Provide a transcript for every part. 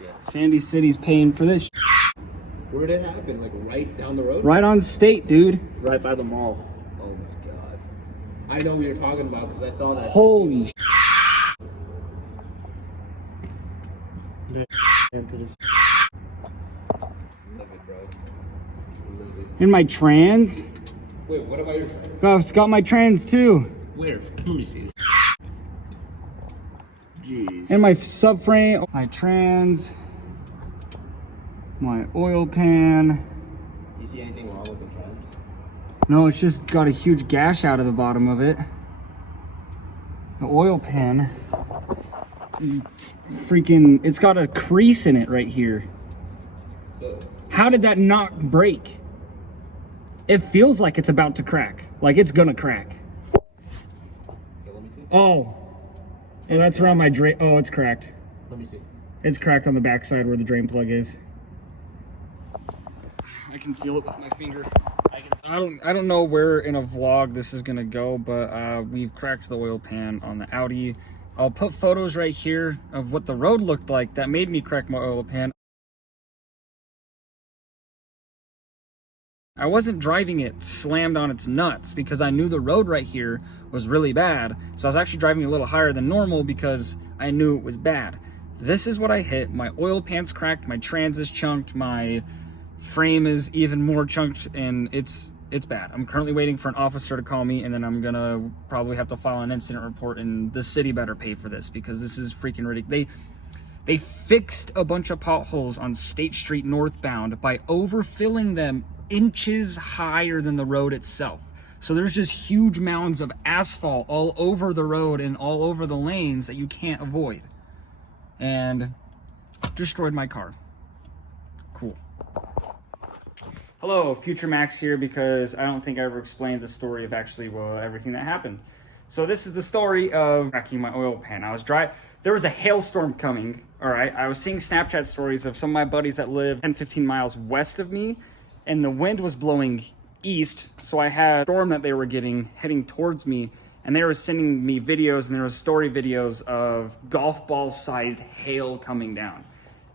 shit. Sandy City's paying for this. Where did it happen? Like right down the road? Right on State, dude. Right by the mall. Oh my god. I know what you're talking about because I saw that. Holy sh**. Livid, bro. Livid. In my trans. Wait, what about your friends? I've got my trans too. Where? Let me see. Jeez. And my subframe, my trans, my oil pan. You see anything wrong with the trans? No, it's just got a huge gash out of the bottom of it. The oil pan is freaking, it's got a crease in it right here. So, How did that not break? It feels like it's about to crack. Like it's gonna crack. let me see. Oh, that's around my drain. Oh, it's cracked. Let me see. It's cracked on the backside where the drain plug is. I can feel it with my finger. I don't know where in a vlog this is gonna go, but we've cracked the oil pan on the Audi. I'll put photos right here of what the road looked like that made me crack my oil pan. I wasn't driving it slammed on its nuts because I knew the road right here was really bad. So I was actually driving a little higher than normal because I knew it was bad. This is what I hit. My oil pan's cracked, my trans is chunked, my frame is even more chunked, and it's bad. I'm currently waiting for an officer to call me, and then I'm gonna probably have to file an incident report, and the city better pay for this because this is freaking ridiculous. They fixed a bunch of potholes on State Street northbound by overfilling them inches higher than the road itself. So there's just huge mounds of asphalt all over the road and all over the lanes that you can't avoid. And destroyed my car. Cool. Hello, Future Max here, because I don't think I ever explained the story of actually everything that happened. So this is the story of cracking my oil pan. There was a hailstorm coming, all right? I was seeing Snapchat stories of some of my buddies that live 10, 15 miles west of me, and the wind was blowing east, so I had a storm that they were getting heading towards me, and they were sending me videos, and there was story videos of golf ball sized hail coming down,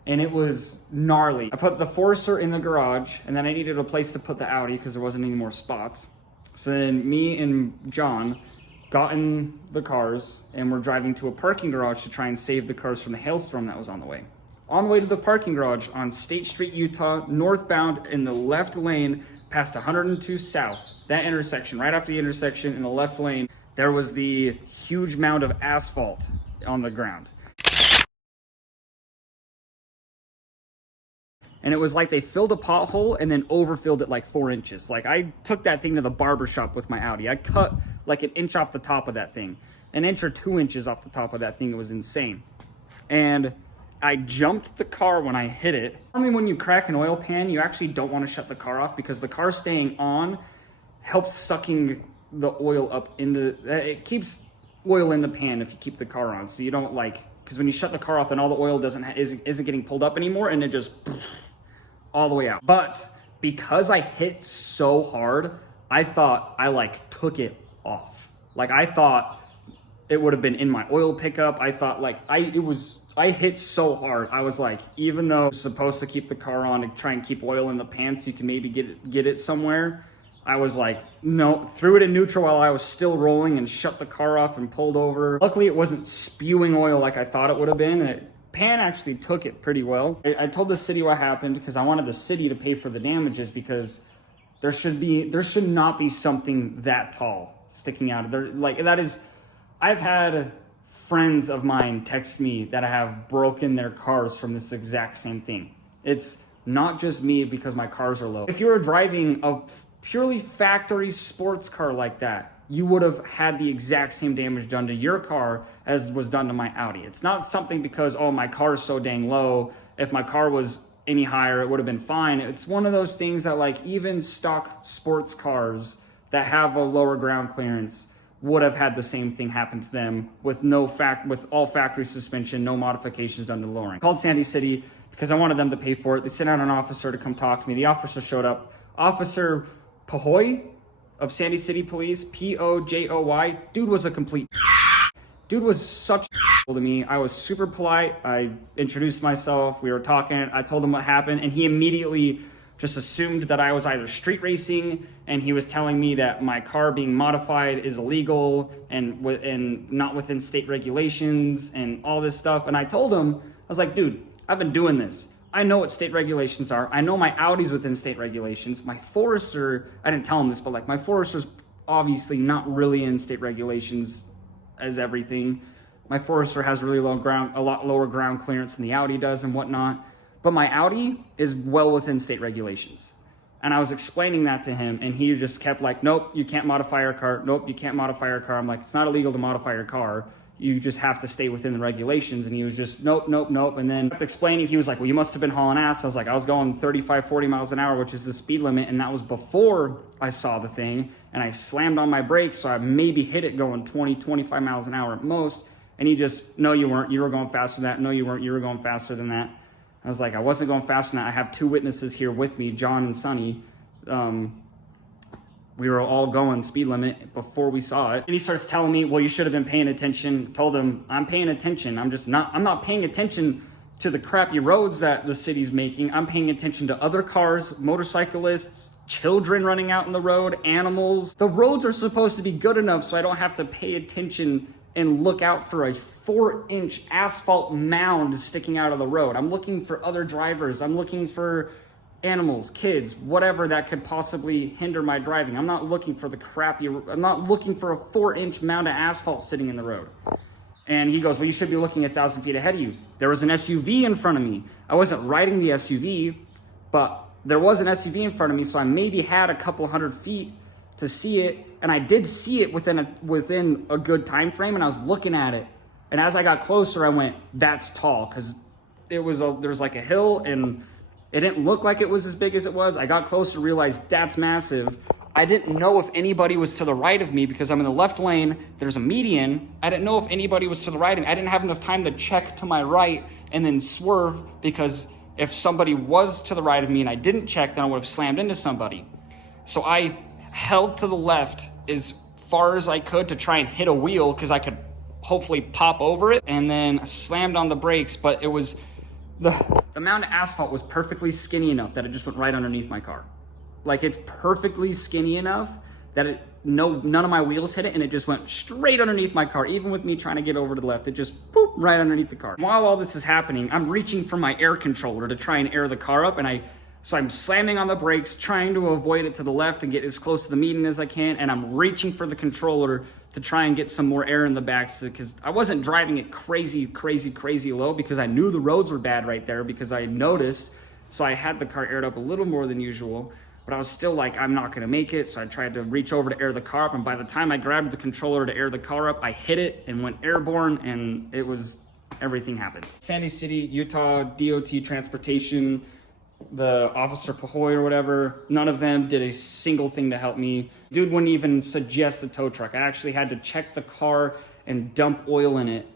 and it was gnarly. I put the Forester in the garage, and then I needed a place to put the Audi because there wasn't any more spots. So then me and John got in the cars and we're driving to a parking garage to try and save the cars from the hailstorm that was on the way. On the way to the parking garage on State Street, Utah, northbound in the left lane past 102 South, that intersection, right after the intersection in the left lane, there was the huge mound of asphalt on the ground. And it was like they filled a pothole and then overfilled it like 4 inches. Like I took that thing to the barber shop with my Audi. I cut like an inch off the top of that thing, an inch or 2 inches off the top of that thing. It was insane. And I jumped the car when I hit it. Normally when you crack an oil pan, you actually don't want to shut the car off because the car staying on helps sucking the oil up into, it keeps oil in the pan if you keep the car on. So you don't because when you shut the car off, then all the oil isn't getting pulled up anymore, and it just all the way out. But because I hit so hard, I thought I took it off. I thought it would have been in my oil pickup. I thought I hit so hard. I was like, even though you're supposed to keep the car on and try and keep oil in the pan so you can maybe get it somewhere, I was like, no, threw it in neutral while I was still rolling and shut the car off and pulled over. Luckily, it wasn't spewing oil like I thought it would have been. Pan actually took it pretty well. I told the city what happened because I wanted the city to pay for the damages because there should not be something that tall sticking out. I've had friends of mine text me that have broken their cars from this exact same thing. It's not just me because my cars are low. If you were driving a purely factory sports car like that, you would have had the exact same damage done to your car as was done to my Audi. It's not something because, oh, my car is so dang low. If my car was any higher, it would have been fine. It's one of those things that even stock sports cars that have a lower ground clearance would have had the same thing happen to them with with all factory suspension, no modifications done to lowering. I called Sandy City because I wanted them to pay for it. They sent out an officer to come talk to me. The officer showed up. Officer Pahoy of Sandy City Police, Pojoy. Dude was a complete Dude was such a to me. I was super polite. I introduced myself. We were talking. I told him what happened, and he immediately just assumed that I was either street racing, and he was telling me that my car being modified is illegal and not within state regulations and all this stuff. And I told him, I was like, dude, I've been doing this. I know what state regulations are. I know my Audi's within state regulations. My Forester, I didn't tell him this, but like my Forester's obviously not really in state regulations as everything. My Forester has really low ground, a lot lower ground clearance than the Audi does and whatnot. But my Audi is well within state regulations. And I was explaining that to him, and he just kept like, nope, you can't modify your car. Nope, you can't modify your car. I'm like, it's not illegal to modify your car. You just have to stay within the regulations. And he was just, nope, nope, nope. And then explaining, he was like, well, you must have been hauling ass. I was like, I was going 35, 40 miles an hour, which is the speed limit. And that was before I saw the thing. And I slammed on my brakes, so I maybe hit it going 20, 25 miles an hour at most. And he just, no, you weren't. You were going faster than that. No, you weren't. You were going faster than that. I was like, I wasn't going faster than that. I have two witnesses here with me, John and Sonny. We were all going speed limit before we saw it. And he starts telling me, well, you should have been paying attention. Told him, I'm paying attention. I'm not paying attention to the crappy roads that the city's making. I'm paying attention to other cars, motorcyclists, children running out in the road, animals. The roads are supposed to be good enough so I don't have to pay attention and look out for a 4-inch asphalt mound sticking out of the road. I'm looking for other drivers. I'm looking for animals, kids, whatever that could possibly hinder my driving. I'm not looking for I'm not looking for a 4-inch mound of asphalt sitting in the road. And he goes, well, you should be looking 1,000 feet ahead of you. There was an SUV in front of me. I wasn't riding the SUV, but there was an SUV in front of me, so I maybe had a couple hundred feet to see it. And I did see it within a good time frame, and I was looking at it. And as I got closer, I went, that's tall, because there was like a hill, and it didn't look like it was as big as it was. I got closer, realized that's massive. I didn't know if anybody was to the right of me because I'm in the left lane. There's a median. I didn't know if anybody was to the right of me. I didn't have enough time to check to my right and then swerve, because if somebody was to the right of me and I didn't check, then I would have slammed into somebody. So I held to the left as far as I could to try and hit a wheel because I could hopefully pop over it, and then slammed on the brakes, but it was the mound of asphalt was perfectly skinny enough that it just went right underneath my car. Like, it's perfectly skinny enough that none of my wheels hit it, and it just went straight underneath my car. Even with me trying to get over to the left, it just boop right underneath the car. While all this is happening, I'm reaching for my air controller to try and air the car up, so I'm slamming on the brakes, trying to avoid it to the left and get as close to the median as I can, and I'm reaching for the controller to try and get some more air in the back, because I wasn't driving it crazy low, because I knew the roads were bad right there, because I noticed. So I had the car aired up a little more than usual, but I was still like, I'm not gonna make it. So I tried to reach over to air the car up, and by the time I grabbed the controller to air the car up, I hit it and went airborne, and everything happened. Sandy City, Utah, DOT Transportation, the Officer Pahoy or whatever, none of them did a single thing to help me. Dude wouldn't even suggest a tow truck. I actually had to check the car and dump oil in it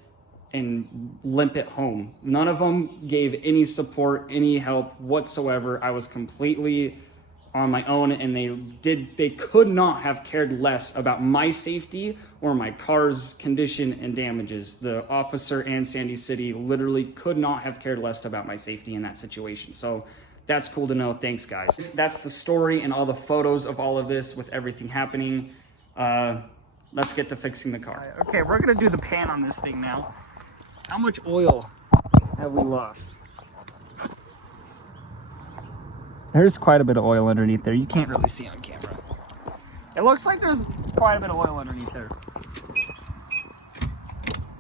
and limp it home. None of them gave any support, any help whatsoever. I was completely on my own, and they could not have cared less about my safety or my car's condition and damages. The officer and Sandy City literally could not have cared less about my safety in that situation. So that's cool to know. Thanks, guys. That's the story and all the photos of all of this with everything happening. Let's get to fixing the car. Okay, we're gonna do the pan on this thing now. How much oil have we lost? There's quite a bit of oil underneath there. You can't really see on camera. It looks like there's quite a bit of oil underneath there.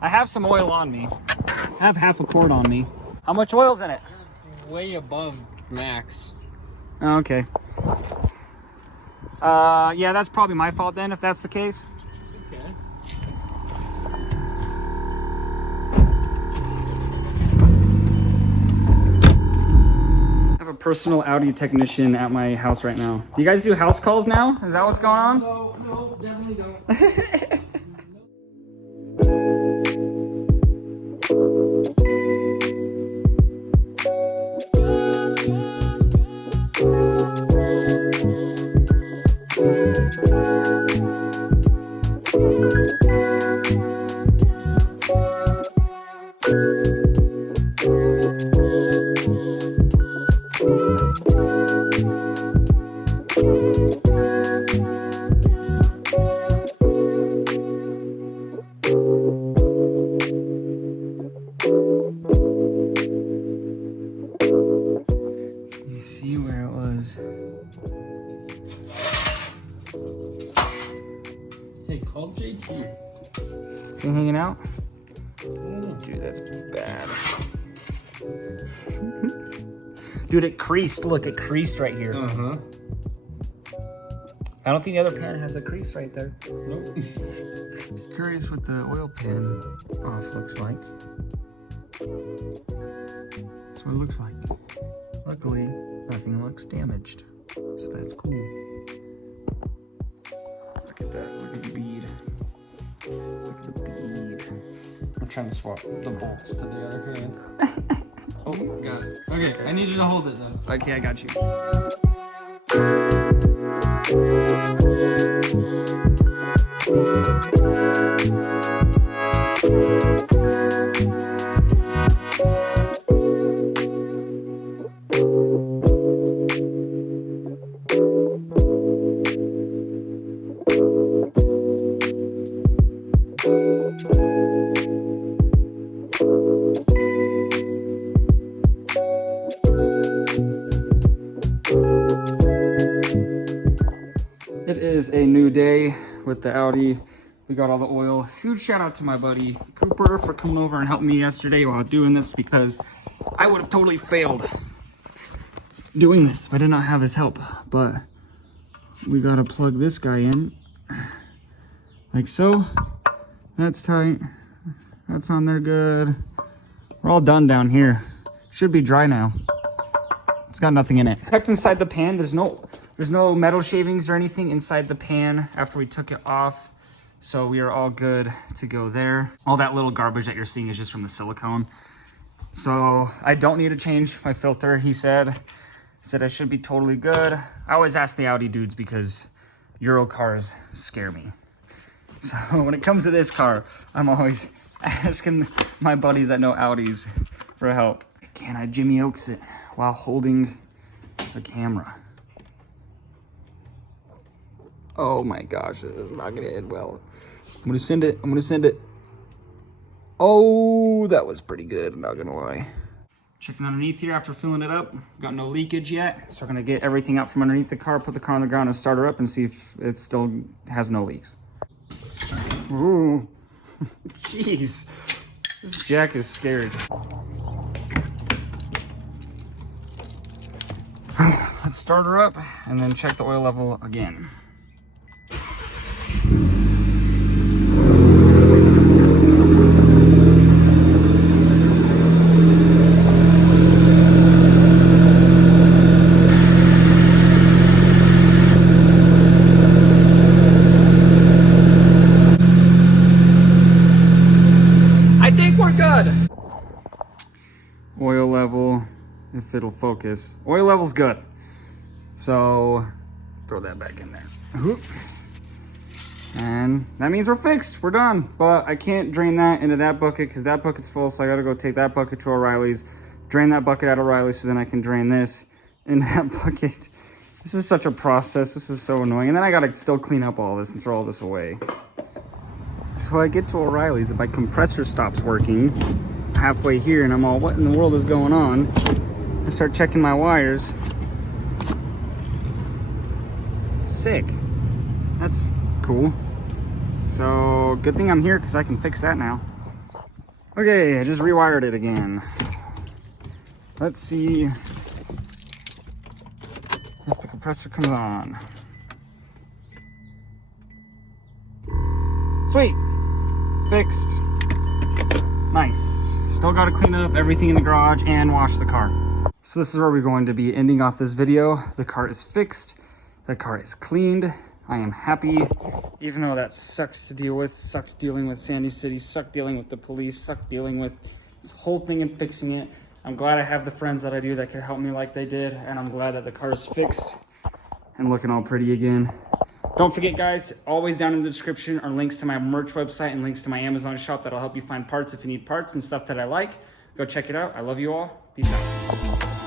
I have some oil on me. I have half a quart on me. How much oil's in it? Way above max. Okay. Yeah, that's probably my fault then, if that's the case. Okay. I have a personal Audi technician at my house right now. Do you guys do house calls now? Is that what's going on? No, definitely don't. You see where it was? Hey, call JT. Is he hanging out? Dude, that's bad. Dude, it creased. Look, it creased right here. Uh-huh. I don't think the other pan has a crease right there. Nope. Curious what the oil pan off looks like. That's what it looks like. Luckily, nothing looks damaged. So that's cool. Look at that. Look at the bead. Look at the bead. I'm trying to swap the bolts to the other hand. Oh, got it. Okay, I need you to hold it then. Okay, I got you. It is a new day with the Audi. We got all the oil. Huge shout out to my buddy Cooper for coming over and helping me yesterday while doing this, because I would have totally failed doing this if I did not have his help. But we gotta plug this guy in like so. That's tight. That's on there good. We're all done down here. Should be dry now. It's got nothing in it. Checked inside the pan. There's no metal shavings or anything inside the pan after we took it off. So we are all good to go there. All that little garbage that you're seeing is just from the silicone. So I don't need to change my filter, he said. Said I should be totally good. I always ask the Audi dudes because Euro cars scare me. So when it comes to this car, I'm always asking my buddies that know Audis for help. Can I Jimmy Oaks it while holding the camera? Oh my gosh, this is not gonna end well. I'm gonna send it. Oh, that was pretty good, I'm not gonna lie. Checking underneath here after filling it up. Got no leakage yet. So we're gonna get everything out from underneath the car, put the car on the ground and start her up and see if it still has no leaks. Ooh, jeez. This jack is scary. Let's start her up and then check the oil level again. I think we're good. Oil level, if it'll focus. Oil level's good. So throw that back in there. And that means we're fixed. We're done. But I can't drain that into that bucket because that bucket's full. So I got to go take that bucket to O'Reilly's, drain that bucket out of O'Reilly's so then I can drain this in that bucket. This is such a process. This is so annoying. And then I got to still clean up all this and throw all this away. So I get to O'Reilly's and my compressor stops working halfway here and I'm all, what in the world is going on? I start checking my wires. Sick. That's cool. So good thing I'm here because I can fix that now. Okay, I just rewired it again. Let's see if the compressor comes on. Sweet. Fixed. Nice. Still got to clean up everything in the garage and wash the car. So this is where we're going to be ending off this video. The car is fixed. The car is cleaned. I am happy, even though that sucks to deal with. Sucked dealing with Sandy City, sucked dealing with the police, sucked dealing with this whole thing and fixing it. I'm glad I have the friends that I do that can help me like they did, and I'm glad that the car is fixed and looking all pretty again. Don't forget, guys, always down in the description are links to my merch website and links to my Amazon shop that'll help you find parts if you need parts and stuff that I like. Go check it out. I love you all. Peace out.